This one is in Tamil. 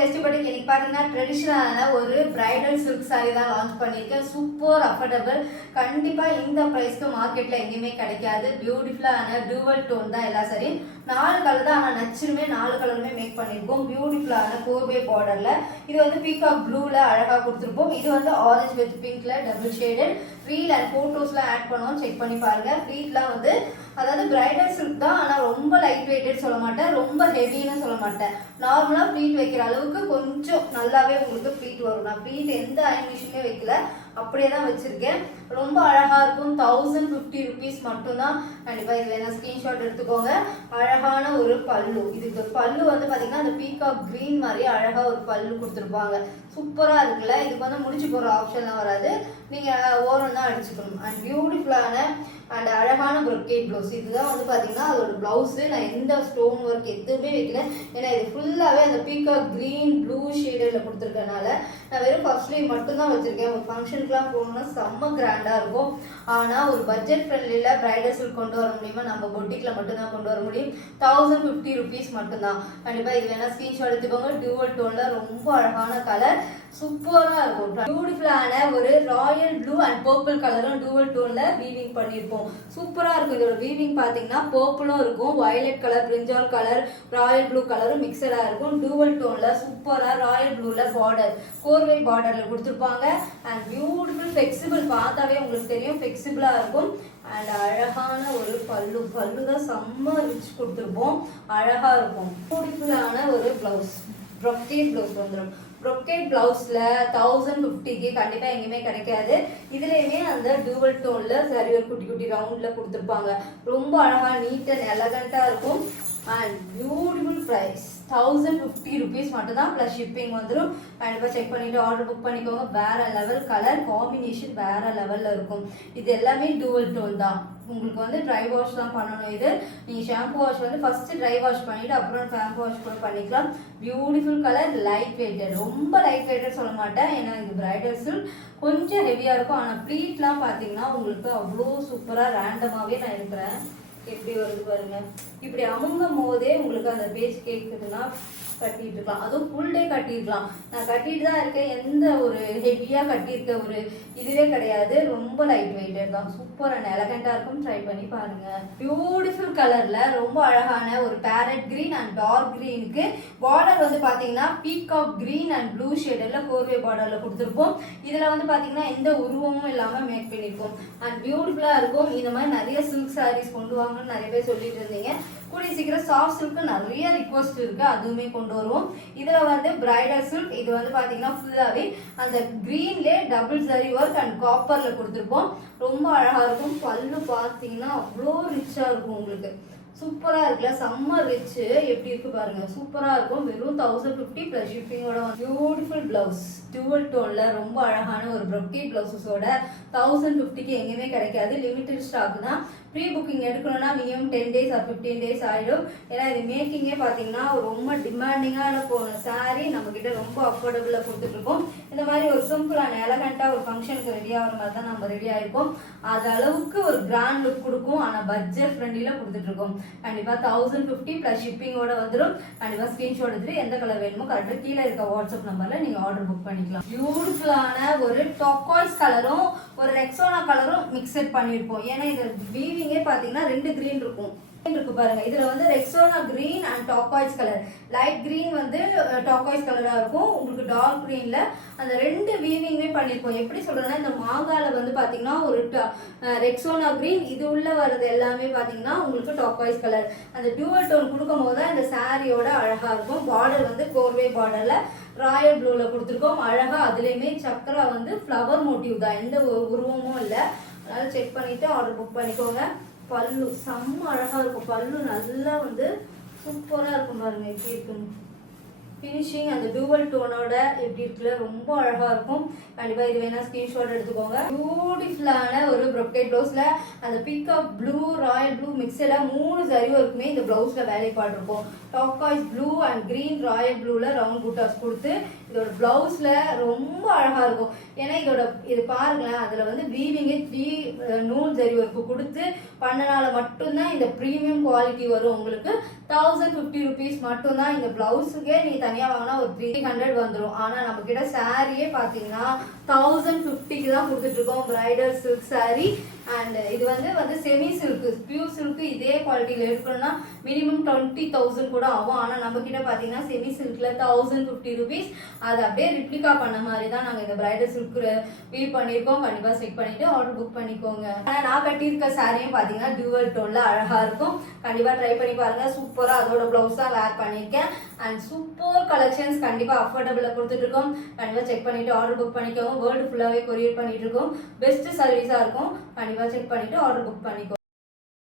பெஸ்ட் பட் இன்னைக்கு பாத்தீங்கன்னா ட்ரெடிஷனலான ஒரு பிரைடல் சில்க் saree தான் லான்ச் பண்ணிருக்கேன். Super affordable. கண்டிப்பா இந்த பிரைஸ்க்கு மார்க்கெட்ல எங்கேயுமே கிடைக்காது. பியூட்டிஃபுல்லான டூவல் டோன் தான் எல்லா சாரியும். 4 கலர் தான், ஆனா நச்சுமே 4 கலருமே மேக் பண்ணிருக்கோம். பியூட்டிஃபுல்லான கோர்வே பார்டர்ல இது வந்து பீகாக் ப்ளூல அழகா கொடுத்துருப்போம். இது வந்து ஆரஞ்சு வித் பிங்க்ல டபுள் ஷேடட். ரீல் அண்ட் போட்டோஸ்ல ஆட் பண்ணுவோம், செக் பண்ணி பாருங்க. ரீல்லாம் வந்து அதாவது பிரைடல் சில்க் தான், ஆனா ரொம்ப லைட் வெயிட்டட் சொல்ல மாட்டேன், ரொம்ப ஹெவின்னு சொல்ல மாட்டேன். நார்மலா ப்ளீட் வைக்கிற அளவுக்கு கொஞ்சம் நல்லாவே உங்களுக்கு ப்ளீட் வரும். நான் ப்ளீட் எந்த அயன் மிஷினே வைக்கல, அப்படியே தான் வச்சிருக்கேன். ரொம்ப அழகா இருக்கும். 1050 rupees மட்டும்தான். கண்டிப்பா இது வேணா ஸ்கிரீன்ஷாட் எடுத்துக்கோங்க. அழகான ஒரு பல்லு. இதுக்கு பல்லு வந்து பாத்தீங்கன்னா அந்த பீகாக் கிரீன் மாதிரி அழகா ஒரு பல்லு கொடுத்துருப்பாங்க. சூப்பரா இருக்குல்ல. இதுக்கு வந்து முடிச்சு போற ஆப்ஷன்லாம் வராது, நீங்க ஓரம் தான் அடிச்சுக்கணும். அண்ட் பியூட்டிஃபுல்லான அண்ட் அழகான brocade ப்ளவுஸ். இதுதான் வந்து பாத்தீங்கன்னா அதோட பிளவுஸ். நான் எந்த ஸ்டோன் ஒர்க் எதுவுமே வைக்கல, ஏன்னா இது ஃபுல்லாவே அந்த பீகாக் கிரீன் ப்ளூ ஷேடர்ல கொடுத்துருக்கனால நான் வெறும் ஃபர்ஸ்ட் ஸ்லீவ் மட்டும் தான் வச்சிருக்கேன். ஒரு ஃபங்க்ஷனுக்குலாம் போகணும்னா செம்ம கிராண்டா இருக்கும். ஆனா ஒரு பட்ஜெட் ஃப்ரெண்ட்லில பிரைடல் சில்க் கொண்டு வர முடியுமா? நம்ம பொட்டிக்ல மட்டும் தான் கொண்டு வர முடியும். 1050 rupees மட்டும்தான். கண்டிப்பா இது வேணா ஸ்கிரீன்ஷாட் எடுத்துக்கோங்க. டியூவல் டோன்ல ரொம்ப அழகான கலர், சூப்பரா இருக்கும். பியூட்டிஃபுல்லான ஒரு ராயல் ப்ளூ அண்ட் பர்பிள் கலரும் டியூவல் டோன்ல வீவிங் பண்ணிருப்போம். சூப்பரா இருக்கும். இதோட வீவிங் பாத்தீங்கன்னா பர்பிளும் இருக்கும், வயலட் கலர், பிரிஞ்சால் கலர், ராயல் ப்ளூ கலரும் மிக்சடா இருக்கும். டியூவல் டோன்ல சூப்பரா ராயல் ப்ளூல பார்டர், கோர்வை பார்டர்ல கொடுத்துருப்பாங்க. அண்ட் பியூட்டிஃபுல் ஃபிளெக்சிபிள், பார்த்தாவே உங்களுக்கு தெரியும் ஃபிளெக்சிபிளா இருக்கும். அண்ட் அழகான ஒரு பல்லு. பல்லு தான் செம்ம ரிச் கொடுத்துருப்போம், அழகா இருக்கும். பியூட்டிஃபுல்லான ஒரு பிளவுஸ், brocade பிளவுஸ் வந்துடும். brocade பிளவுஸ்ல 1050க்கு கண்டிப்பா எங்கேயுமே கிடைக்காது. இதுலயுமே அந்த டியூவல் டோன்ல சரி ஒரு குட்டி குட்டி ரவுண்ட்ல கொடுத்துருப்பாங்க. ரொம்ப அழகா நீட் அண்ட் எலகண்டா இருக்கும். அண்ட் பியூட்டிஃபுல் பிரைஸ் 1050 rupees மட்டும் தான், பிளஸ் ஷிப்பிங் வந்துடும். கண்டிப்பா செக் பண்ணிட்டு ஆர்டர் புக் பண்ணிக்கோங்க. வேற லெவல் கலர் காம்பினேஷன், வேற லெவல்ல இருக்கும். இது எல்லாமே டியூவல் டோன் தான். உங்களுக்கு வந்து ட்ரை வாஷ் தான் பண்ணணும். இது நீங்க ஷாம்பு வாஷ் வந்து ஃபர்ஸ்ட் ட்ரை வாஷ் பண்ணிட்டு அப்புறம் ஷாம்பு வாஷ் கூட பண்ணிக்கலாம். Beautiful colour, light weighted. ரொம்ப லைட் வெயிட்டட் சொல்ல மாட்டேன், ஏன்னா இது பிரைடல் சில்க் கொஞ்சம் ஹெவியா இருக்கும். ஆனா ப்ளீட்லாம் பாத்தீங்கன்னா உங்களுக்கு அவ்வளோ சூப்பரா ரேண்டமாவே நான் இருக்கிறேன். எப்படி வருது பாருங்க. இப்படி அமுங்கும் போதே உங்களுக்கு அந்த பேஜ் கேட்குதுன்னா கட்டிட்டு இருக்கலாம். அதுவும் ஃபுல் டே கட்டிருக்கலாம். நான் கட்டிட்டு தான் இருக்கேன். எந்த ஒரு ஹெவியா கட்டியிருக்க ஒரு இதுவே கிடையாது. ரொம்ப லைட் வெயிட்டட் தான். சூப்பர் அண்ட் எலகண்டா இருக்கும். ட்ரை பண்ணி பாருங்க. பியூட்டிஃபுல் கலர்ல ரொம்ப அழகான ஒரு பேரட் கிரீன் அண்ட் டார்க் கிரீனுக்கு பார்டர் வந்து பாத்தீங்கன்னா பீகாக் கிரீன் அண்ட் ப்ளூ ஷேடர்ல கோர்வே பார்டர்ல கொடுத்துருப்போம். இதுல வந்து பாத்தீங்கன்னா எந்த உருவமும் இல்லாம மேக் பண்ணிருப்போம். அண்ட் பியூட்டிஃபுல்லா இருக்கும். இந்த மாதிரி நிறைய சில்க் சாரீஸ் கொண்டு வாங்கன்னு நிறைய பேர் சொல்லிட்டு இருந்தீங்க. கூடிய சீக்கிரம் சாஃப்ட் சில்க்கு நிறைய ரிக்வஸ்ட் இருக்கு, அதுவுமே கொண்டு வருவோம். இதுல வந்து பிரைடல் சில்க், இது வந்து பாத்தீங்கன்னா ஃபுல்லாவே அந்த கிரீன்ல டபுள் சரி ஒர்க் அண்ட் காப்பர்ல கொடுத்துருப்போம். ரொம்ப அழகா இருக்கும். பல்லு பாத்தீங்கன்னா அவ்வளோ ரிச்சா இருக்கும். உங்களுக்கு சூப்பரா இருக்குல்ல, செம்ம ரிச். எப்படி இருக்கு பாருங்க, சூப்பரா இருக்கும். வெறும் 1050 பிளஸ் ஷிப்பிங்கோட. பியூட்டிஃபுல் பிளவுஸ் டியூவல் டோன்ல ரொம்ப அழகான ஒரு brocade பிளவுஸஸோட 1050க்கு எங்கேயுமே கிடைக்காது. லிமிடெட் ஸ்டாக் தான். ப்ரீ புக்கிங் எடுக்கணும்னா மினிமம் 10 days ஆர் 15 days ஆயிடும். ஏன்னா இது மேக்கிங்கே பார்த்தீங்கன்னா ரொம்ப டிமாண்டிங்கான சாரீ நம்ம கிட்ட ரொம்ப அஃபோர்டபுளாக கொடுத்துட்டு இருக்கோம். இந்த மாதிரி ஒரு சிம்பிளான எலகண்டாக ஒரு ஃபங்க்ஷனுக்கு ரெடி ஆகிற மாதிரி தான் நம்ம ரெடி ஆயிருக்கோம். அது அளவுக்கு ஒரு கிராண்ட் லுக் கொடுக்கும், ஆனால் பட்ஜெட் ஃப்ரெண்ட்லியில் கொடுத்துட்டு இருக்கோம். கண்டிப்பாக 1050 ப்ளஸ் ஷிப்பிங்கோட வந்துடும். கண்டிப்பாக ஸ்க்ரீன்ஷாட் எடுத்துட்டு எந்த கலர் வேணுமோ கரெக்டாக கீழே இருக்க வாட்ஸ்அப் நம்பரில் நீங்கள் ஆர்டர் புக் பண்ணிக்கலாம். பியூட்டிஃபுல்லான ஒரு டாக்காய்ஸ் கலரும் ஒரு ரெக்ஸோனா கலரும் மிக்சட் பண்ணியிருப்போம். ஏன்னா இது வீவிங்கே பார்த்தீங்கன்னா 2 கிரீன் இருக்கும் இருக்கு பாருங்க. இதுல வந்து Rexona green and turquoise colour, light green வந்து டாக்காய்ஸ் கலரா இருக்கும். உங்களுக்கு டார்க் கிரீன்ல அந்த 2 வீவிங்குமே பண்ணிருப்போம். எப்படி சொல்றேன்னா, இந்த மாங்கால வந்து பாத்தீங்கன்னா ஒரு ரெக்ஸோனா கிரீன், இது உள்ள வர்றது எல்லாமே பாத்தீங்கன்னா உங்களுக்கு டாக்காய்ஸ் கலர். அந்த டியூவல் டோன் கொடுக்கும் போது அந்த சாரியோட அழகா இருக்கும். பார்டர் வந்து கோர்வே பார்டர்ல ராயல் ப்ளூல கொடுத்துருக்கோம். அழகா அதுலயுமே சக்கரா வந்து ஃப்ளவர் மோட்டிவ் தான், எந்த உருவமும் இல்லை. அதனால செக் பண்ணிட்டு ஆர்டர் புக் பண்ணிக்கோங்க. பல்லு செம்ம அழகா இருக்கும். பல்லு நல்லா வந்து சூப்பரா இருக்கும் பாருங்க. எப்படி இருக்குன்னு ஃபினிஷிங் அந்த டியூவல் டோனோட எப்படி இருக்குல்ல, ரொம்ப அழகா இருக்கும். கண்டிப்பா இது வேணா ஸ்கிரீன்ஷாட் எடுத்துக்கோங்க. பியூட்டிஃபுல்லான ஒரு brocade பிளவுஸ்ல அந்த பீகாக் ப்ளூ ராயல் ப்ளூ மிக்சடா 3 சரி ஒர்க்குமே இந்த பிளவுஸ்ல வேலைப்பாடு இருக்கும். Turquoise blue and green royal ப்ளூல ரவுண்ட் பூட்டாஸ் கொடுத்து இதோட பிளவுஸ்ல ரொம்ப அழகா இருக்கும். ஏன்னா இதோட இது பாருங்களேன், அதுல வந்து வீவிங்கே 3 நூல் ஜரி ஒர்க்கு கொடுத்து பண்ணனால மட்டும்தான் இந்த ப்ரீமியம் குவாலிட்டி வரும். உங்களுக்கு 1050 rupees மட்டும்தான். இந்த பிளவுஸுக்கே நீங்க தனியா வாங்கினா ஒரு 300 வந்துடும். ஆனா நம்ம கிட்ட சாரியே பாத்தீங்கன்னா 1050க்கு தான் கொடுத்துட்டு இருக்கோம் பிரைடல் சில்க் சாரி. அண்ட் இது வந்து செமி சில்க், பியூர் சில்க் இதே குவாலிட்டியில எடுக்கணும்னா மினிமம் 20,000 கூட ஆகும். ஆனா நம்ம கிட்ட பாத்தீங்கன்னா செமி சில்க்ல 1050 rupees. அது அப்படியே ரிப்ளிகா பண்ண மாதிரி தான் நாங்க இந்த பிரைடல் சில்க் வீவ் பண்ணிருக்கோம். கண்டிப்பா செக் பண்ணிட்டு ஆர்டர் புக் பண்ணிக்கோங்க. ஆனா நான் கட்டியிருக்க சாரியும் பாத்தீங்கன்னா டியூவல் டோன்ல அழகா இருக்கும். கண்டிப்பா ட்ரை பண்ணி பாருங்க. சூப்பரா அதோட பிளவுஸ் தான் வேர் பண்ணிருக்கேன். அண்ட் சூப்பர் கலெக்ஷன்ஸ் கண்டிப்பா அஃபோர்டபுள்ல கொடுத்துட்டு இருக்கோம். கண்டிப்பா செக் பண்ணிட்டு ஆர்டர் புக் பண்ணிக்கோங்க. வேர்ல்டு ஃபுல்லாவே கொரியர் பண்ணிட்டு இருக்கோம். பெஸ்ட் சர்வீஸா இருக்கும். கண்டிப்பா செக் பண்ணிட்டு ஆர்டர் புக் பண்ணிக்கோங்க.